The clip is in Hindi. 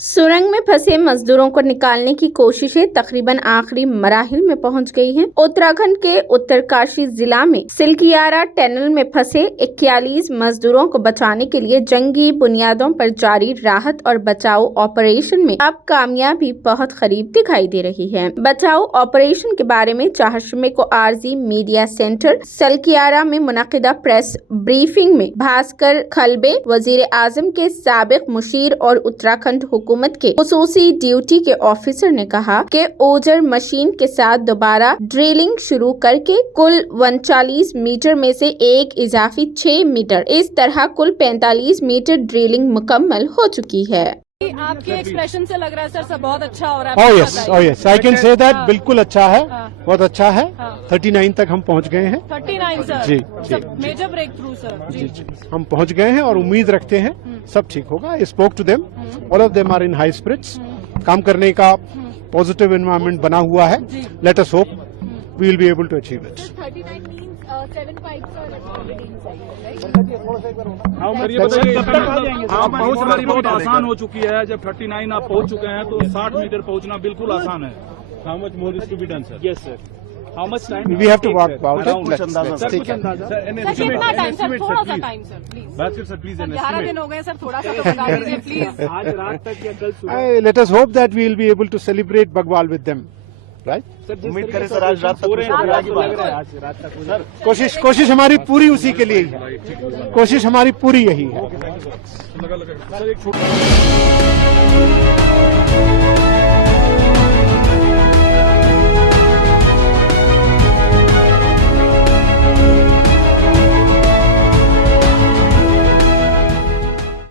सुरंग में फंसे मजदूरों को निकालने की कोशिशें तकरीबन आखिरी मराहिल में पहुंच गई हैं। उत्तराखंड के उत्तरकाशी जिला में सिलकियारा टनल में फंसे 41 मजदूरों को बचाने के लिए जंगी बुनियादों पर जारी राहत और बचाव ऑपरेशन में अब कामयाबी बहुत करीब दिखाई दे रही है। बचाव ऑपरेशन के बारे में चाहशमे को आरजी मीडिया सेंटर सिलकियारा में मुनक़िदा प्रेस ब्रीफिंग में भास्कर खलबे, वजीर आजम के साबिक मुशीर और उत्तराखंड हुकूमत के खुसूसी ड्यूटी के ऑफिसर ने कहा कि ओजर मशीन के साथ दोबारा ड्रिलिंग शुरू करके कुल 39 मीटर में से एक इजाफी 6 मीटर, इस तरह कुल 45 मीटर ड्रिलिंग मुकम्मल हो चुकी है। आपके एक्सप्रेशन से लग रहा है सर सब बहुत अच्छा हो रहा है। Oh yes I can say that. बिल्कुल अच्छा है, बहुत अच्छा है। 39 तक हम पहुंच गए हैं। 39 sir ji major breakthrough sir. जी हम पहुंच गए हैं और उम्मीद रखते हैं सब ठीक होगा। I spoke to them, all of them are in high spirits. काम करने का पॉजिटिव एनवायरनमेंट बना हुआ है। Let us hope we will be able to achieve it. 39 means 7 pipes are already inside, right? पहुंच हमारी बहुत आसान हो चुकी है। जब 39 आप पहुंच चुके हैं तो 60 मीटर पहुंचना बिल्कुल आसान है। How much more is to be done, sir? Yes, sir. How much time? We have to walk about it. Sir कितना टाइम सर? थोड़ा सा टाइम सर प्लीज। बात सर प्लीज 11 दिन हो गए सर, थोड़ा सा तो बता दीजिए प्लीज। आज रात तक या कल सुबह? Let us hope that we will be able to celebrate Bagwal with them, right? उम्मीद करें सर आज रात तक कोशिश हमारी पूरी उसी के लिए ही है। कोशिश हमारी पूरी यही है।